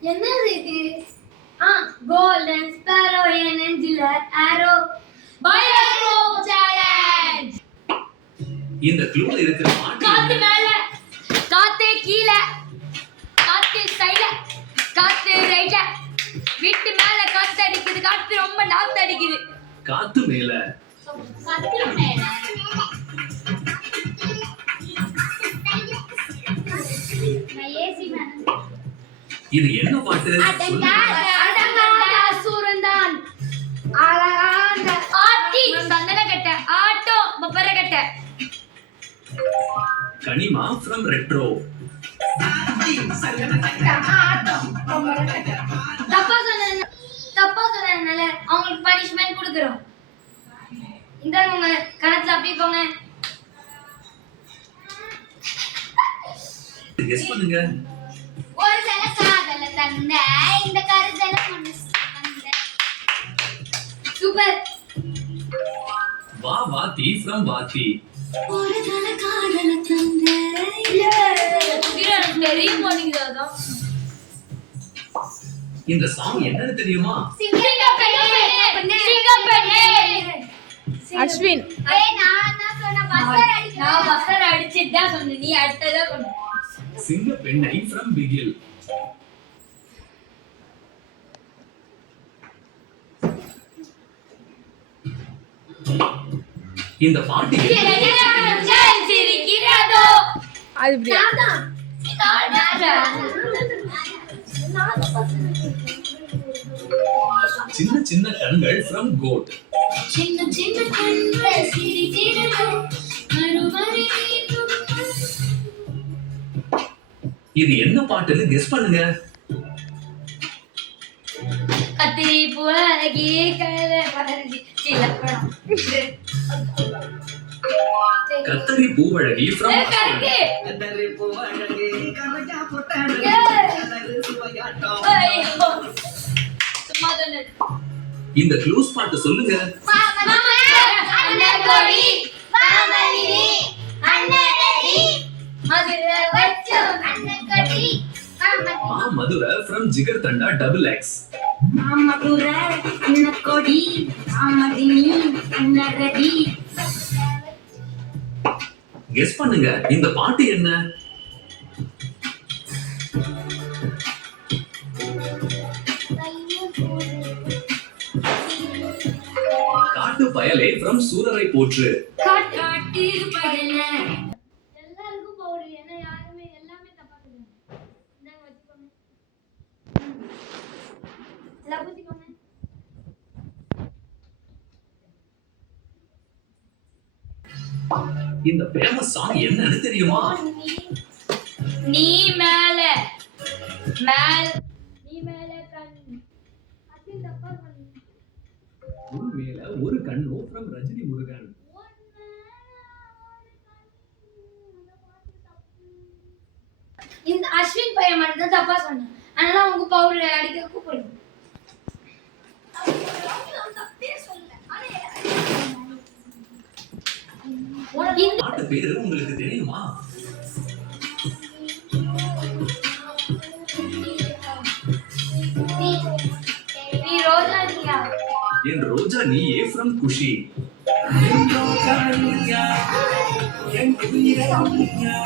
என்னது இது? Golden sparrow என் நெஞ்சில ஆரோ பயோஸ்கோ சேலஞ்ச். இந்த க்ளூல இருக்கிற பாட்டு காத்து மேல காத்து கீழ காத்து சைல காத்து ரைட்ல விட்டு மேல காத்து அடிக்குது காத்து ரொம்ப நாத்து அடிக்குது காத்து மேல காத்து மேல நான் ஏசி மேல. இது என்ன பாட்டு? அடங்காத சூரந்தான் அழகான ஆத்தி சந்தன கட்ட ஆட்டோ பப்பர கட்ட. கனிமா from retro. தப்பா சொன்னதுனால அவங்களுக்கு பனிஷ்மெண்ட் கொடுக்குறோம். இந்தாங்க உங்க கணத்துல அப்படிக்கோங்க. கெஸ் பண்ணுங்க. ஒரு சில காதல தந்த இந்த கருதல மனசு தந்த. சூப்பர். வா வாத்தி from வாத்தி. ஒரு சில காதல தந்த தெரியும் போனீங்கதா. இந்த சாங் என்னன்னு தெரியுமா? அஸ்வின். நான் பஸ்ஸர் அடிச்சிட்டு தான் சொன்னேன், நீ அடுத்ததா சொன்ன. சிங்க பெண்ணை from பிகில். இந்த பாட்டு சிரிக்கிறதோ அது இப்படியா? சின்ன சின்ன கண்கள் from goat. சின்ன சின்ன கண்கள் சிரிக்கிறதோ மறுமறை. இது என்ன பாட்டுன்னு கெஸ் பண்ணுங்க. கத்திரி பூலகி கல பரதி சிலப்படம். கத்தரி பூவழகி from கரெக்ட். கத்தரி பூவழகி கரஜா பொட்டாடு கதறு சுவையாட்டம். சும்மா சொன்னது. இந்த க்ளூஸ் பாட்டு சொல்லுங்க. அண்ணகோடி மாமலினி அண்ணனடி மதுரை வச்சு அண்ணகோடி மா Madurai from Jigarthanda double x. Madurai அண்ணகோடி மாமலினி அண்ணனடி. கெஸ் பண்ணுங்க. இந்த பாட்டு என்ன? காட்டு பயலே from சூரரை போற்று. காட்டு பயலே. எல்லாருக்கும் பவுடர் என்ன யாருமே எல்லாமே தப்பா சொல்லுங்க. இந்தாங்க வச்சுக்கோங்க. எல்லாம் ஊத்திக்கோங்க. இந்த ஃபேமஸ் சாங் என்னன்னு தெரியுமா? நீ மேல மேல் நீ மேல கண் அது தப்பா சொல்லுங்க. உன் மேல ஒரு கண்ணு from ரஜினி முருகன். இந்த அஸ்வின் பையன் மட்டும் தான் தப்பா சொன்னேன். அதனால உங்க பவுடர் அடிக்க கூப்பிடுங்க. இந்த பாட்டு பேரு உங்களுக்கு தெரியுமா? நீ ரோஜா நீயா? என் ரோஜா நீயே from குஷி. என் ரோஜா நீயா, என் உயிரே நீயா.